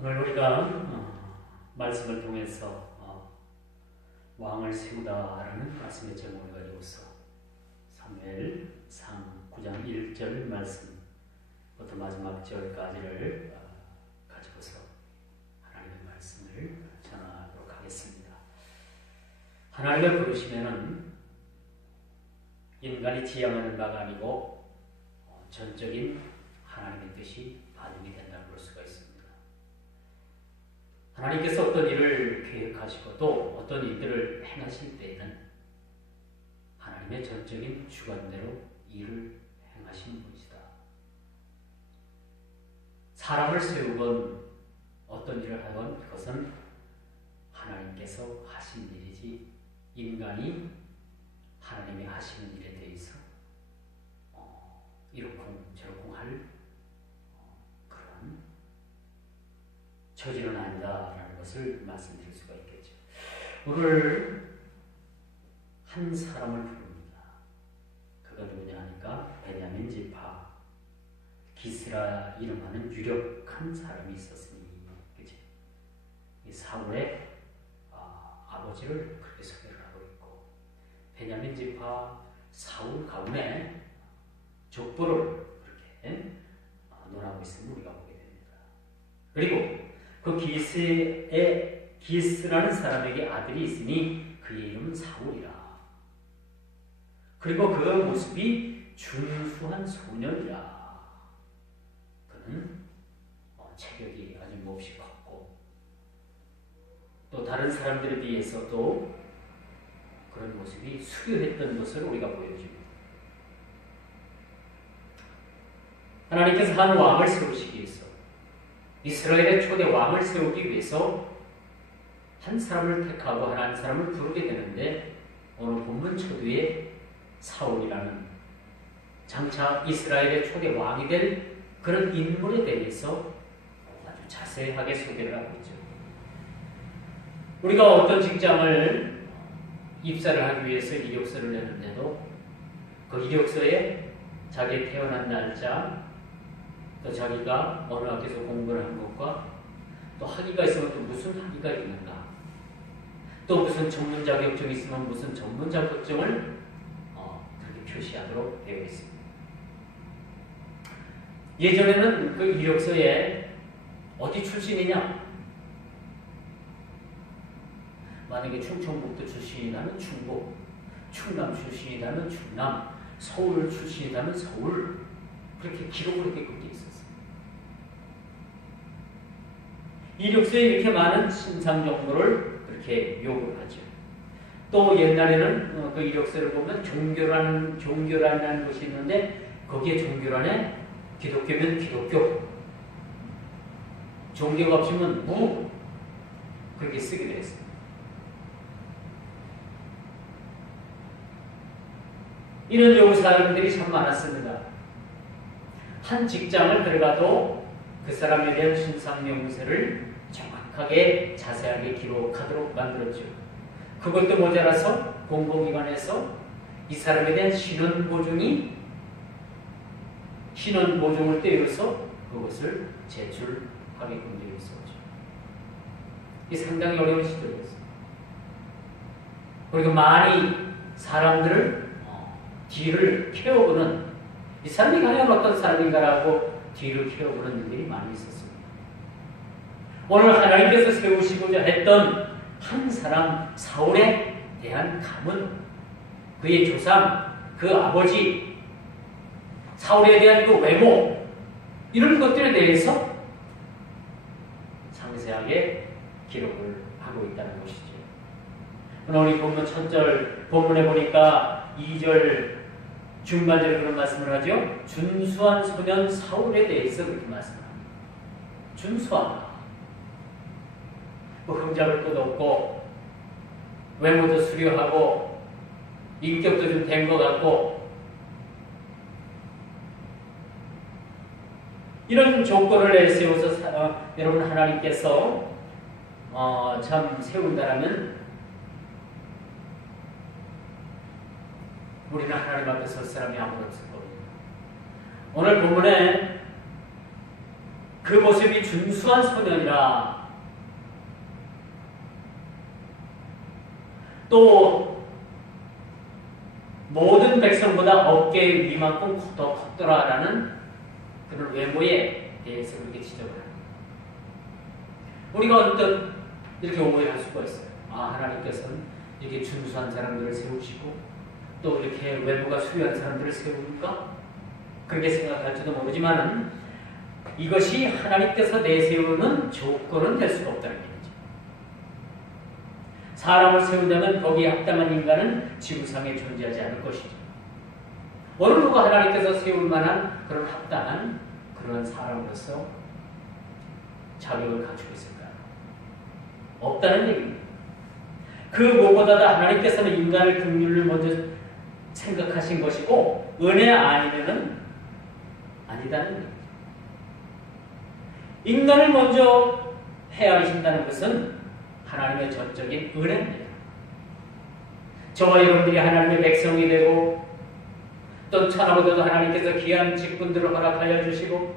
오늘 우리가 말씀을 통해서 왕을 세우다라는 말씀의 제목을 가지고서 사무엘상 9장 1절 말씀부터 마지막 절까지를 가지고서 하나님의 말씀을 전하도록 하겠습니다. 하나님을 부르시면은 인간이 지향하는 바가 아니고 전적인 하나님의 뜻이 반영이 된다고 볼 수가 있습니다. 하나님께서 어떤 일을 계획하시고 또 어떤 일들을 행하실 때에는 하나님의 전적인 주관대로 일을 행하시는 분이시다. 사람을 세우건 어떤 일을 하건 그것은 하나님께서 하신 일이지 인간이 하나님이 하시는 일에 대해서 이러쿵 저러쿵 할 그런 처지는 아니다라는 것을 말씀드릴 수가 있겠죠. 오늘 한 사람을 부릅니다. 그가 누구냐 하니까 베냐민 지파 기스라 이름하는 유력한 사람이 있었으니, 그치? 이 사울의 아버지를 그렇게 소개를 하고 있고, 베냐민 지파 사울 가문의 족보를 그렇게 논하고 있음을 우리가 보게 됩니다. 그리고 그 기스라는 사람에게 아들이 있으니 그의 이름은 사울이라. 그리고 그 모습이 준수한 소년이라. 그는 체격이 아주 몹시 컸고 또 다른 사람들에 비해서도 그런 모습이 수려했던 것을 우리가 보여줍니다. 하나님께서 한 왕을 세우시기 위해서, 이스라엘의 초대 왕을 세우기 위해서 한 사람을 택하고 한 사람을 부르게 되는데, 오늘 본문 초두에 사울이라는 장차 이스라엘의 초대 왕이 될 그런 인물에 대해서 아주 자세하게 소개를 하고 있죠. 우리가 어떤 직장을 입사를 하기 위해서 이력서를 내는데도 그 이력서에 자기의 태어난 날짜, 또 자기가 어느 학교에서 공부를 한 것과 또 학위가 있으면 또 무슨 학위가 있는가, 또 무슨 전문 자격증이 있으면 무슨 전문 자격증을 그렇게 표시하도록 되어 있습니다. 예전에는 그 이력서에 어디 출신이냐, 만약에 충청북도 출신이라면 충북, 충남 출신이라면 충남, 서울 출신이라면 서울, 그렇게 기록을 이렇게 그렇게 있었어요. 이력서에 이렇게 많은 신상 정보를 그렇게 요구를 하죠. 또 옛날에는 그 이력서를 보면 종교라는 것이 있는데, 거기에 종교란에 기독교면 기독교, 종교가 없으면 무, 그렇게 쓰기도 했어요. 이런 요구 사항들이 참 많았습니다. 한 직장을 들어가도 그 사람에 대한 신상 명세를 정확하게 자세하게 기록하도록 만들었죠. 그것도 모자라서 공공기관에서 이 사람에 대한 신원 보증을 떼어서 그것을 제출하게끔 되어 있었죠. 이 상당히 어려운 시절이었어요. 그리고 많이 사람들을 뒤를 캐어보는, 이 사람이 과연 어떤 사람인가라고 뒤를 캐어보는 일들이 많이 있었습니다. 오늘 하나님께서 세우시고자 했던 한 사람 사울에 대한 가문, 그의 조상, 그 아버지, 사울에 대한 그 외모, 이런 것들에 대해서 상세하게 기록을 하고 있다는 것이죠. 오늘 우리 본문 첫 절 본문에 보니까 2절 중반절에 그런 말씀을 하죠. 준수한 소년 사울에 대해서 그렇게 말씀합니다. 준수하다. 뭐 흠잡을 것도 없고 외모도 수려하고 인격도 좀 된 것 같고, 이런 조건을 내세워서 여러분 하나님께서 참 세운다라면 우리는 하나님 앞에 설 사람이 아무도 없을 겁니다. 오늘 본문에 그 모습이 준수한 소년이라. 또 모든 백성보다 어깨 위만큼 더 컸더라라는 그런 외모에 대해서 그렇게 지적을 합니다. 우리가 어떤 이렇게 오해할 수가 있어요. 아, 하나님께서는 이렇게 준수한 사람들을 세우시고 또 이렇게 외모가 수려한 사람들을 세우니까 그렇게 생각할지도 모르지만은 이것이 하나님께서 내세우는 조건은 될 수가 없다는 얘기죠. 사람을 세운다면 거기에 합당한 인간은 지구상에 존재하지 않을 것이죠. 어느 누가 하나님께서 세울 만한 그런 합당한 그런 사람으로서 자격을 갖추고 있을까요? 없다는 얘기입니다. 그 무엇보다도 하나님께서는 인간을 긍휼을 먼저 생각하신 것이고 은혜 아니면은 아니다는 얘기죠. 인간을 먼저 헤아리신다는 것은 하나님의 전적인 은혜입니다. 저와 여러분들이 하나님의 백성이 되고 또 천하보다도 하나님께서 귀한 직분들을 허락하여 주시고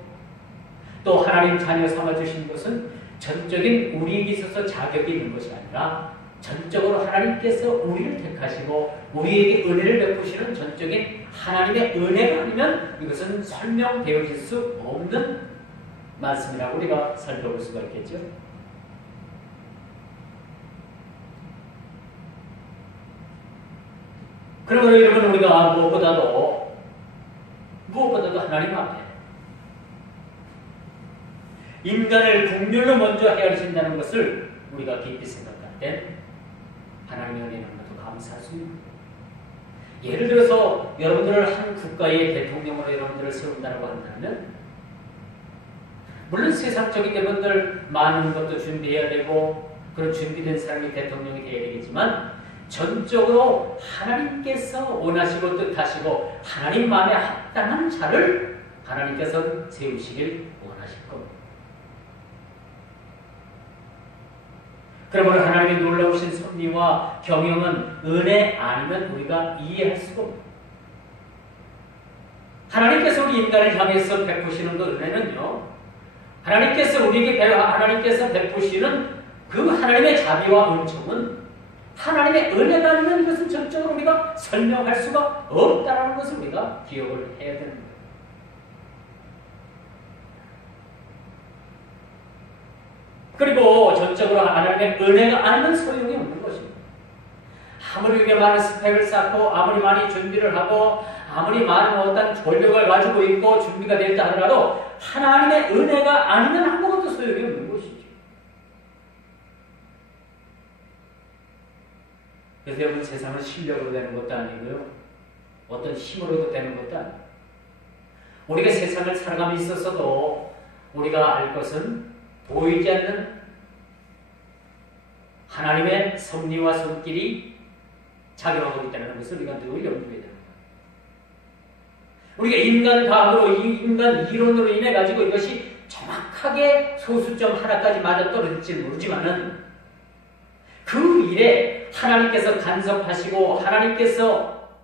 또 하나님 자녀 삼아 주신 것은 전적인 우리에게 있어서 자격이 있는 것이 아니라 전적으로 하나님께서 우리를 택하시고 우리에게 은혜를 베푸시는 전적인 하나님의 은혜가 아니면 이것은 설명되어질 수 없는 말씀이라고 우리가 살펴볼 수가 있겠죠. 그러므로 여러분, 우리가 무엇보다도 하나님 앞에 인간을 긍휼로 먼저 헤아리신다는 것을 우리가 깊이 생각할 때 하나님의 은혜는 너무도 감사할 수 있습니다. 예를 들어서 여러분들을 한 국가의 대통령으로 여러분들을 세운다고 한다면 물론 세상적인 여러분들 많은 것도 준비해야 되고 그런 준비된 사람이 대통령이 되어야 되겠지만 전적으로 하나님께서 원하시고 뜻하시고 하나님 마음에 합당한 자를 하나님께서 세우시길 원하실 겁니다. 그러므로 하나님의 놀라우신 섭리와 경영은 은혜 아니면 우리가 이해할 수가 없습니다. 하나님께서 우리 인간을 향해서 베푸시는 그 은혜는요, 하나님께서 우리에게 하나님께서 베푸시는 그 하나님의 자비와 은총은 하나님의 은혜가 아니면 이것은 전적으로 우리가 설명할 수가 없다는 것을 우리가 기억을 해야 되는 거예요. 그리고 전적으로 하나님의 은혜가 아니면 소용이 없는 것입니다. 아무리 우리가 많은 스펙을 쌓고 아무리 많이 준비를 하고 아무리 많은 어떤 권력을 가지고 있고 준비가 됐다 하더라도 하나님의 은혜가 아니면 아무것도 소용이 없는 것이죠. 그래서 여러분, 세상은 실력으로 되는 것도 아니고요, 어떤 힘으로도 되는 것도 아니고, 우리가 세상을 살아감에 있어서도 우리가 알 것은 보이지 않는 하나님의 섭리와 손길이 작용하고 있다는 것을 우리가 늘 염두에 둡니다. 우리가 인간 과학으로, 인간 이론으로 인해 가지고 이것이 정확하게 소수점 하나까지 맞아떨어질지 모르지만은 그 일에 하나님께서 간섭하시고 하나님께서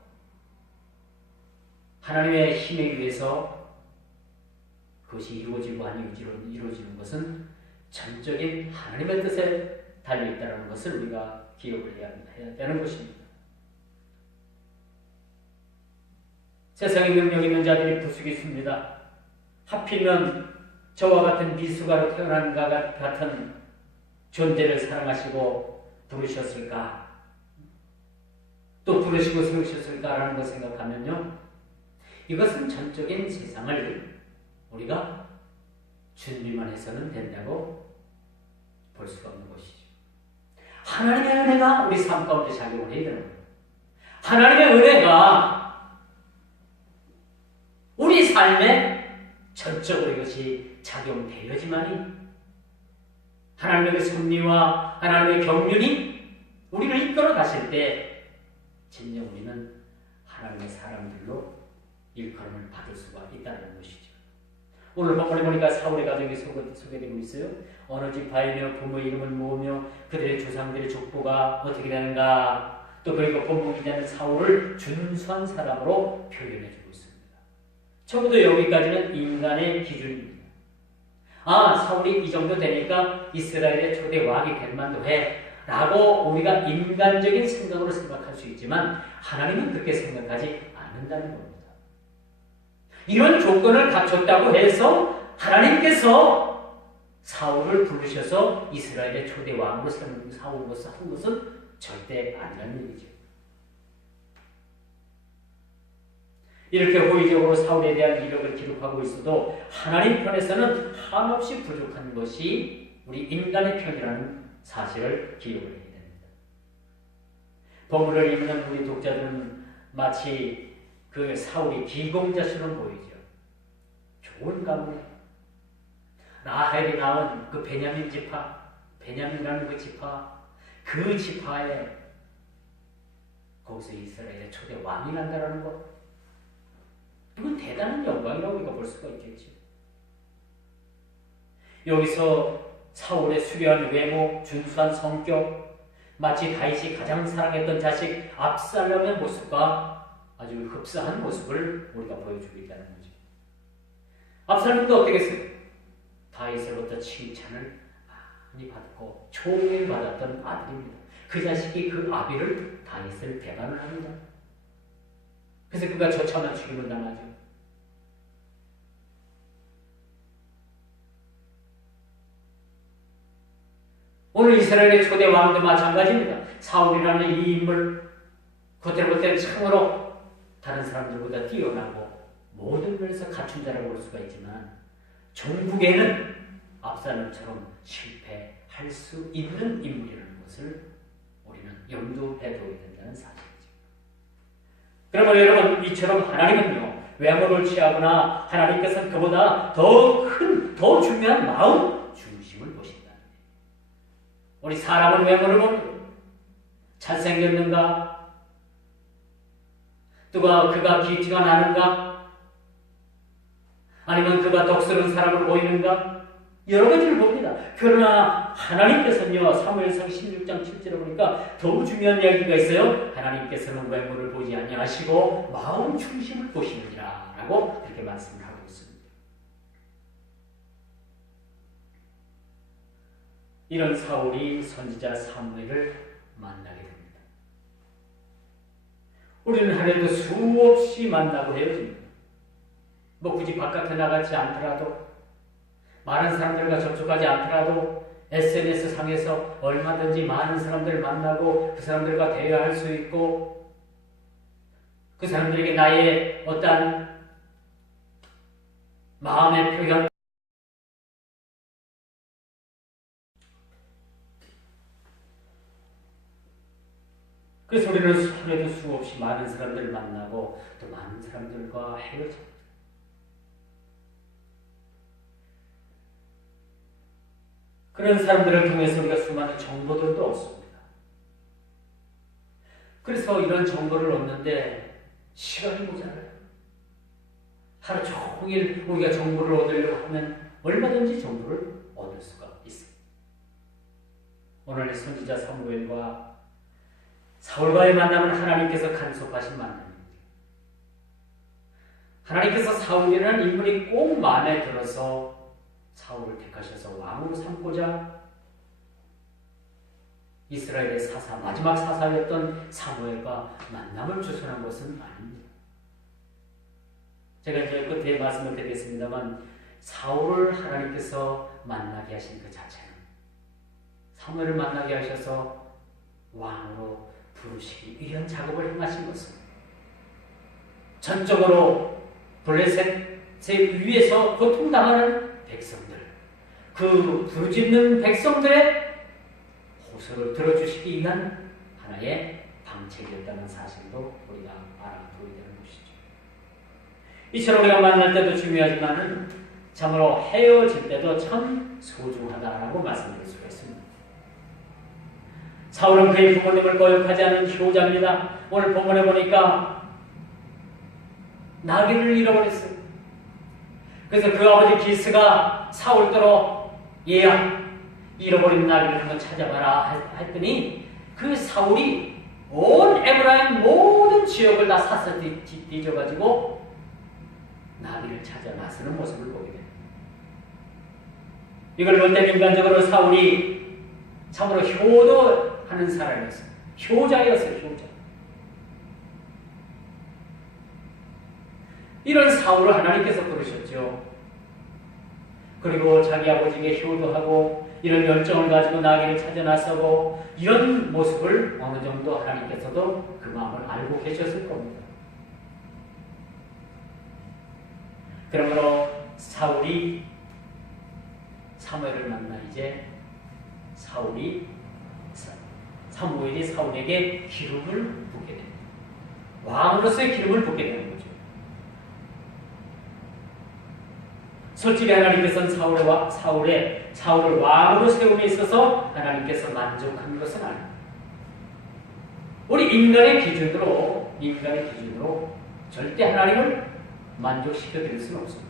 하나님의 힘에 의해서 그것이 이루어지고 아니 이루어지는 것은 전적인 하나님의 뜻에 달려있다는 것을 우리가 기억을 해야 되는 것입니다. 세상에 능력 있는 자들이 부수겠습니다. 하필이면 저와 같은 미숙아로 태어난 것 같은 존재를 사랑하시고 부르셨을까? 또 부르시고 세우셨을까라는 걸 생각하면요, 이것은 전적인 세상을 우리가 준비만 해서는 된다고 볼 수가 없는 것이죠. 하나님의 은혜가 우리 삶 가운데 작용을 해야 되는 거예요. 하나님의 은혜가 우리 삶에 전적으로 이것이 작용되어야지만이 하나님의 섭리와 하나님의 경륜이 우리를 이끌어 가실 때 진정 우리는 하나님의 사람들로 일컬음을 받을 수가 있다는 것이죠. 오늘 본문에 보니까 사울의 가정이 소개되고 있어요. 어느 지파이며 부모 이름은 뭐며 그들의 조상들의 족보가 어떻게 되는가. 또 그리고 본문 기자는 사울을 준수한 사람으로 표현해주고 있습니다. 처음부터 여기까지는 인간의 기준입니다. 사울이 이 정도 되니까 이스라엘의 초대 왕이 될 만도 해 라고 우리가 인간적인 생각으로 생각할 수 있지만 하나님은 그렇게 생각하지 않는다는 겁니다. 이런 조건을 갖췄다고 해서 하나님께서 사울을 부르셔서 이스라엘의 초대 왕으로 세운 것은 절대 아니라는 얘기죠. 이렇게 호의적으로 사울에 대한 이력을 기록하고 있어도 하나님 편에서는 한없이 부족한 것이 우리 인간의 편이라는 사실을 기록을 해야 됩니다. 본문을 읽는 우리 독자들은 마치 그 사울이 기공자처럼 보이죠. 좋은 가문에 라헬이 낳은 그 베냐민 지파, 베냐민이라는 그 지파에 거기서 이스라엘의 초대 왕이 난다라는 것, 이건 대단한 영광이라고 우리가 볼 수가 있겠죠. 여기서 사울의 수려한 외모, 준수한 성격, 마치 다윗이 가장 사랑했던 자식 압살롬의 모습과 아주 흡사한 모습을 우리가 보여주고 있다는 거죠. 압살롬도 어떻겠어요? 다윗으로부터 칭찬을 많이 받고 총애를 받았던 아들입니다. 그 자식이 그 아비를 다윗을 배반을 합니다. 그래서 그가 처참한 죽임을 당하죠. 오늘 이스라엘의 초대 왕도 마찬가지입니다. 사울이라는 이 인물, 겉으로 볼 때는 참으로 다른 사람들보다 뛰어나고 모든 면에서 갖춘 자라고 볼 수가 있지만 종국에는 압살롬처럼 실패할 수 있는 인물이라는 것을 우리는 염두에 둬야 된다는 사실이죠. 그러면 여러분, 이처럼 하나님은요, 외모를 취하거나 하나님께서는 그보다 더 중요한 마음 중심을 보신다. 우리 사람은 외모를 보는 잘생겼는가? 그가 기티가 나는가? 아니면 그가 덕스러운 사람을 보이는가? 여러 가지를 봅니다. 그러나 하나님께서는요, 사무엘상 16장 7절에 보니까 더욱 중요한 이야기가 있어요. 하나님께서는 외모를 보지 아니하시고 마음 중심을 보시느니라 라고 이렇게 말씀을 하고 있습니다. 이런 사울이 선지자 사무엘을 만나게 됩니다. 우리는 하루에도 수없이 만나고 헤어집니다. 굳이 바깥에 나가지 않더라도, 많은 사람들과 접촉하지 않더라도 SNS 상에서 얼마든지 많은 사람들을 만나고 그 사람들과 대화할 수 있고, 그 사람들에게 나의 어떤 마음의 표현, 그래서 우리는 하루에도 수없이 많은 사람들을 만나고 또 많은 사람들과 헤어집니다. 그런 사람들을 통해서 우리가 수많은 정보들도 얻습니다. 그래서 이런 정보를 얻는데 시간이 모자라요. 하루 종일 우리가 정보를 얻으려고 하면 얼마든지 정보를 얻을 수가 있습니다. 오늘 선지자 사무엘과 사울과의 만남은 하나님께서 간섭하신 만남입니다. 하나님께서 사울이라는 인물이 꼭 마음에 들어서 사울을 택하셔서 왕으로 삼고자 이스라엘의 마지막 사사였던 사무엘과 만남을 주선한 것은 아닙니다. 제가 이제 끝에 말씀을 드리겠습니다만, 사울을 하나님께서 만나게 하신 그 자체는, 사무엘을 만나게 하셔서 왕으로 부르시기 위한 작업을 행하신 것은 전적으로 블레셋의 위에서 고통당하는 백성들, 그 부르짖는 백성들의 호소를 들어주시기 위한 하나의 방책이었다는 사실도 우리가 알아둬야 되는 것이죠. 이처럼 우리가 만날 때도 중요하지만은 참으로 헤어질 때도 참 소중하다라고 말씀드릴 수가 있습니다. 사울은 그의 부모님을 거역하지 않은 효자입니다. 오늘 본문에 보니까 나귀를 잃어버렸어요. 그래서 그 아버지 기스가 사울더러 얘야, 잃어버린 나귀를 한번 찾아봐라 했더니 그 사울이 온 에브라임 모든 지역을 다 사서 뒤져가지고 나귀를 찾아 나서는 모습을 보게 됩니다. 이걸 볼 때 인간적으로 사울이 참으로 효도하는 사람이었어요. 효자였어요. 효자. 이런 사울을 하나님께서 부르셨죠. 그리고 자기 아버지에게 효도하고 이런 열정을 가지고 나귀를 찾아 나서고 이런 모습을 어느 정도 하나님께서도 그 마음을 알고 계셨을 겁니다. 그러므로 사울이 사무엘을 만나 이제 사무엘이 사울에게 기름을 붓게 됩니다. 왕으로서의 기름을 붓게 되는 거죠. 솔직히 하나님께서는 사울을 왕으로 세움에 있어서 하나님께서 만족한 것은 아닙니다. 우리 인간의 기준으로 절대 하나님을 만족시켜 드릴 수는 없습니다.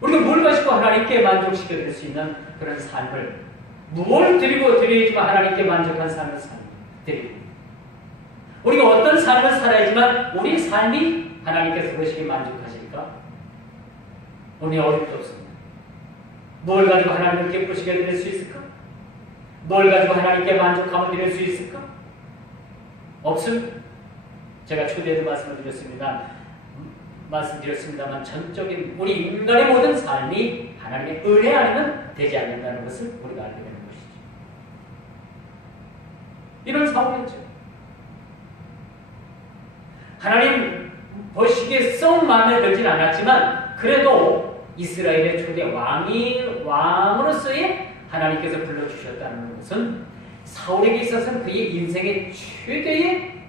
우리가 뭘 가지고 하나님께 만족시켜 드릴 수 있는 그런 삶을 무엇을 드려야지만 하나님께 만족한 삶을 드리고 우리가 어떤 삶을 살아야지만 우리 삶이 하나님께서 그것이 만족하실까? 우리 어림도 없습니다. 뭘 가지고 하나님을 기쁘시게 드릴 수 있을까? 뭘 가지고 하나님께 만족함을 드릴 수 있을까? 없습니다. 제가 초대에도 말씀드렸습니다만 전적인 우리 인간의 모든 삶이 하나님의 은혜 아니면 되지 않는다는 것을 우리가 알게 되는 것이죠. 이런 사울이었죠. 하나님 보시기에 썩 마음에 들진 않았지만 그래도 이스라엘의 초대 왕으로서의 하나님께서 불러주셨다는 것은 사울에게 있어서는 그의 인생의 최대의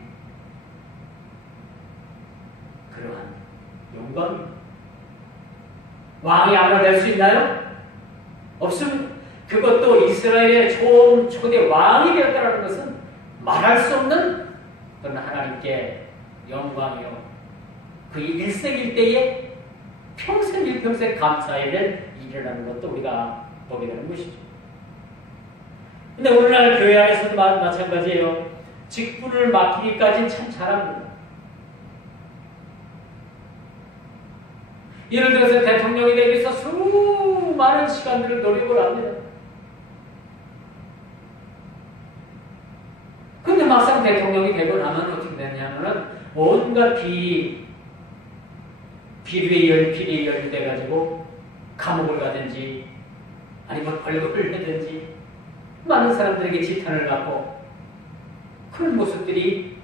그러한 영광입니다. 왕이 아무나 될 수 있나요? 없습니다. 그것도 이스라엘의 초대 왕이 되었다는 것은 말할 수 없는 그런 하나님께 영광이요. 그의 일생일대에 평생 일평생 감사해야 될 일이라는 것도 우리가 보게 되는 것이죠. 근데 오늘날 교회 안에서도 마찬가지예요. 직분을 맡기기까지는 참 잘합니다. 예를 들어서 대통령이 되기 위해서 수많은 시간들을 노력을 합니다. 근데 막상 대통령이 되고 나면 어떻게 되냐면은 온갖 비리에 연루돼가지고 감옥을 가든지 아니면 벌금을 내든지 많은 사람들에게 지탄을 받고 그런 모습들이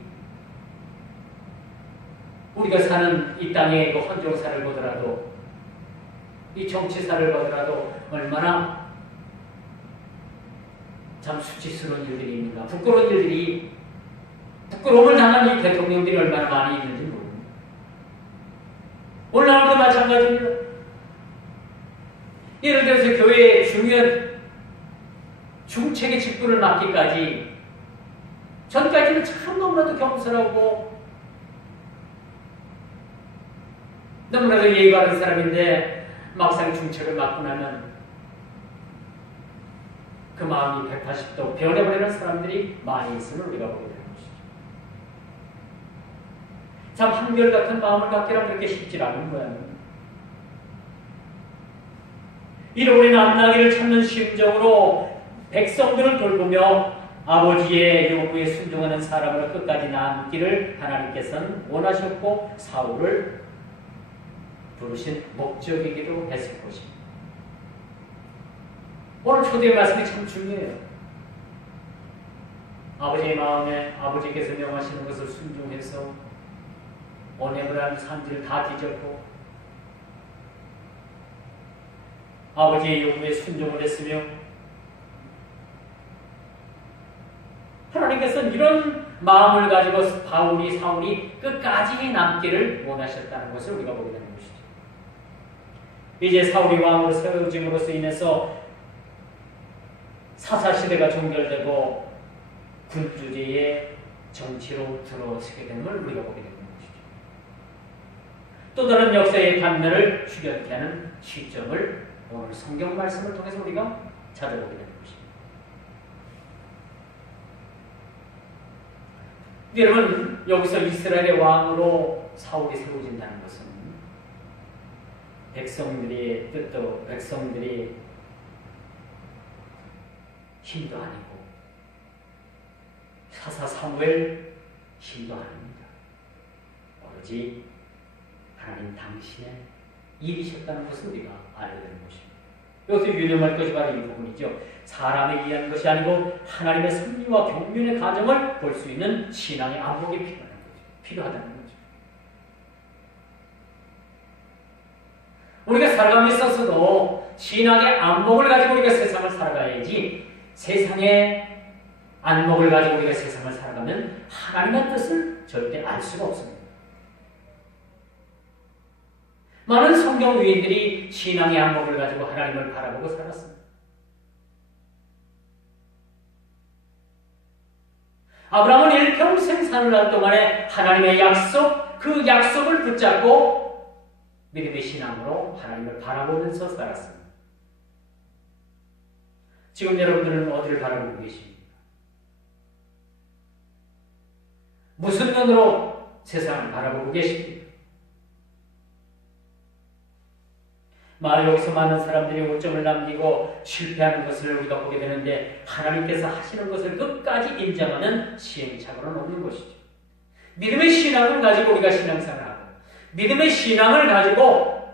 우리가 사는 이 땅의 그 헌정사를 보더라도 이 정치사를 보더라도 얼마나 참 수치스러운 일들이 있는가, 부끄러운 일들이 부끄러움을 당한 이 대통령들이 얼마나 많이 있는지 모릅니다. 오늘날도 마찬가지입니다. 예를 들어서 교회의 중요한 중책의 직분을 맡기까지 전까지는 참 너무나도 겸손하고 너무나도 예의 바른 사람인데 막상 중책을 맡고 나면 그 마음이 180도 변해버리는 사람들이 많이 있음을 우리가 보게 되는 것이죠. 참 한결같은 마음을 갖기란 그렇게 쉽지 않은 모양입니다. 이런 우리 남나기를 찾는 심정으로 백성들을 돌보며 아버지의 요구에 순종하는 사람으로 끝까지 남기를 하나님께서는 원하셨고 사울을 부르신 목적이기도 했을 것입니다. 오늘 초대의 말씀이 참 중요해요. 아버지의 마음에 아버지께서 명하시는 것을 순종해서 오늘이라는 산지를 다 뒤졌고 아버지의 요구에 순종을 했으며 하나님께서는 이런 마음을 가지고 사울이 끝까지 남기를 원하셨다는 것을 우리가 보게 되는 것이죠. 이제 사울이 왕으로 세워짐으로써 인해서 사사시대가 종결되고 군주제의 정치로 들어서게 됨을 우리가 보게 되는 것이죠. 또 다른 역사의 단면을 추격케 하는 시점을 오늘 성경 말씀을 통해서 우리가 찾아보게 되는 것입니다. 여러분, 여기서 이스라엘의 왕으로 사울이 세워진다는 것은 백성들의 뜻도 백성들의 힘도 아니고 사사 사무엘 힘도 아닙니다. 오로지 하나님 당신의 일이셨다는 것을 우리가 알게 되는 것입니다. 여기서 유념할 것이 바로 이 부분이죠. 사람에 의한 것이 아니고 하나님의 섭리와 경륜의 과정을 볼 수 있는 신앙의 안목이 필요하다는 거죠. 우리가 살아감에 있어서도 신앙의 안목을 가지고 우리가 세상을 살아가야지, 세상의 안목을 가지고 우리가 세상을 살아가면 하나님의 뜻을 절대 알 수가 없습니다. 많은 성경 위인들이 신앙의 안목을 가지고 하나님을 바라보고 살았습니다. 아브라함은 일평생 사는 날 동안에 하나님의 약속, 그 약속을 붙잡고 믿음의 신앙으로 하나님을 바라보면서 살았습니다. 지금 여러분들은 어디를 바라보고 계십니까? 무슨 눈으로 세상을 바라보고 계십니까? 여기서 많은 사람들이 오점을 남기고 실패하는 것을 우리가 보게 되는데, 하나님께서 하시는 것을 끝까지 인정하는 시행착오는 없는 것이죠. 믿음의 신앙을 가지고 우리가 신앙생활을 하고, 믿음의 신앙을 가지고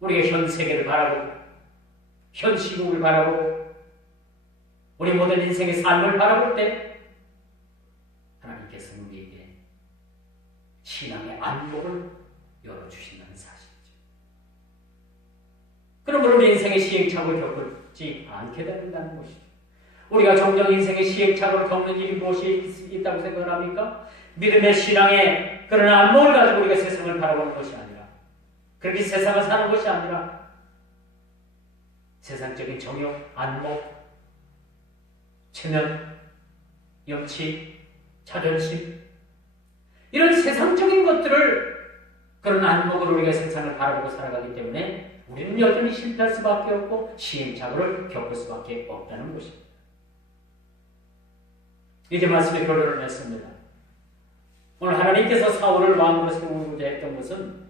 우리가 현 세계를 바라보고, 현 시국을 바라보고, 우리 모든 인생의 삶을 바라볼 때 하나님께서 우리에게 신앙의 안목을 열어주신다는 사실이죠. 그러므로 우리 인생의 시행착오를 겪지 않게 된다는 것이죠. 우리가 종종 인생의 시행착오를 겪는 일이 무엇이 있다고 생각을 합니까? 믿음의 신앙의 그런 안목을 가지고 우리가 세상을 바라보는 것이 아니라, 그렇게 세상을 사는 것이 아니라 세상적인 정욕, 안목, 체면, 염치, 자존심, 이런 세상적인 것들을, 그런 안목으로 우리가 세상을 바라보고 살아가기 때문에 우리는 여전히 실패할 수밖에 없고 시행착오를 겪을 수밖에 없다는 것입니다. 이제 말씀의 결론을 냈습니다. 오늘 하나님께서 사울을 왕으로 세우고자 했던 것은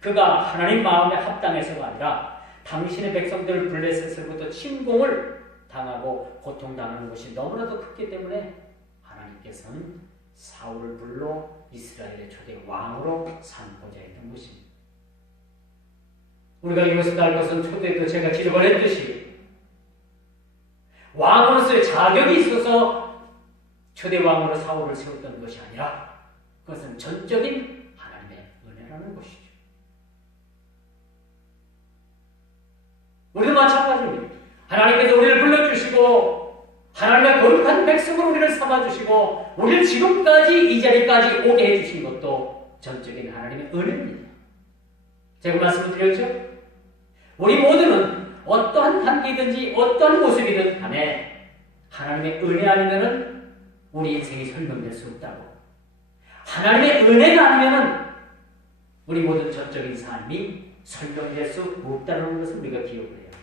그가 하나님 마음에 합당해서가 아니라 당신의 백성들을 블레셋으로부터 침공을 당하고 고통당하는 것이 너무나도 컸기 때문에 하나님께서는 사울을 불러 이스라엘의 초대 왕으로 삼고자 했던 것입니다. 우리가 이것을 알 것은 초대도 제가 지적했듯이 왕으로서의 자격이 있어서 초대 왕으로 사울을 세웠던 것이 아니라 그것은 전적인 하나님의 은혜라는 것이죠. 우리도 마찬가지입니다. 하나님께서 우리를 불러주시고 하나님의 거룩한 백성으로 우리를 삼아주시고 우리를 지금까지 이 자리까지 오게 해주신 것도 전적인 하나님의 은혜입니다. 제가 말씀을 드렸죠? 우리 모두는 어떠한 단계든지 어떠한 모습이든 간에 하나님의 은혜 아니면은 우리 인생이 설명될 수 없다고, 하나님의 은혜가 아니면은 우리 모든 전적인 삶이 설명될 수 없다는 것을 우리가 기억을 해야 합니다.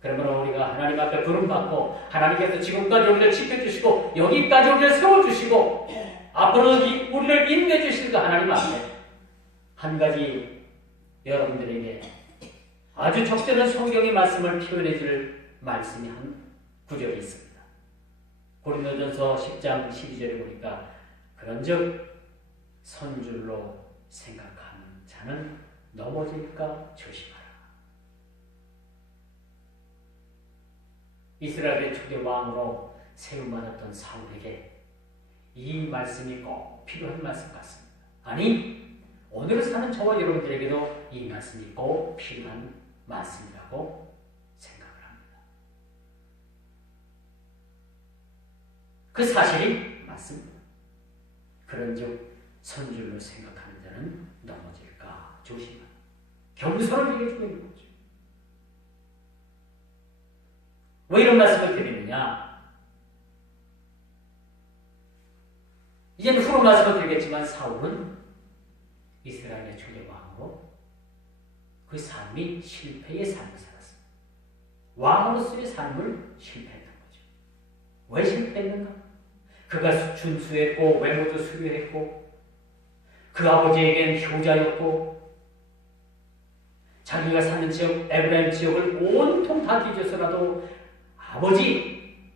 그러므로 우리가 하나님 앞에 부름받고 하나님께서 지금까지 우리를 지켜주시고 여기까지 우리를 세워주시고 앞으로 우리를 인내주실 그 하나님 앞에 한 가지 여러분들에게 아주 적절한 성경의 말씀을 표현해 줄 말씀이 한 구절이 있습니다. 고린도전서 10장 12절에 보니까 그런즉 선줄로 생각하는 자는 넘어질까 조심하라. 이스라엘의 초대 왕으로 세움받았던 사울에게 이 말씀이 꼭 필요한 말씀 같습니다. 아니, 오늘 사는 저와 여러분들에게도 이 말씀이 꼭 필요한 말씀이라고 생각을 합니다. 그 사실이 맞습니다. 그런즉 선줄로 생각하는 자는 넘어질까 조심하라. 겸손을 얘기해주고 있는 거죠. 왜 이런 말씀을 드리느냐? 이제는 후로 말씀을 드리겠지만 사울은 이스라엘의 초대 왕으로 그 삶이 실패의 삶을 살았습니다. 왕으로서의 삶을 실패했던 거죠. 왜 실패했는가? 그가 준수했고 외모도 수려했고 그 아버지에겐 효자였고 자기가 사는 지역 에브라임 지역을 온통 다 뒤져서라도 아버지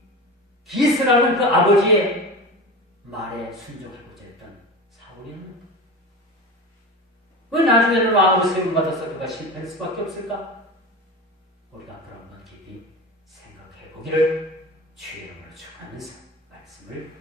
기스라는 그 아버지의 말에 순종하고자 했던 사울이었는데 왜 나중에는 왕으로 세움을 받아서 그가 실패할 수밖에 없을까? 우리가 앞으로 한번 깊이 생각해 보기를 주의 이름으로 축원하면서 말씀을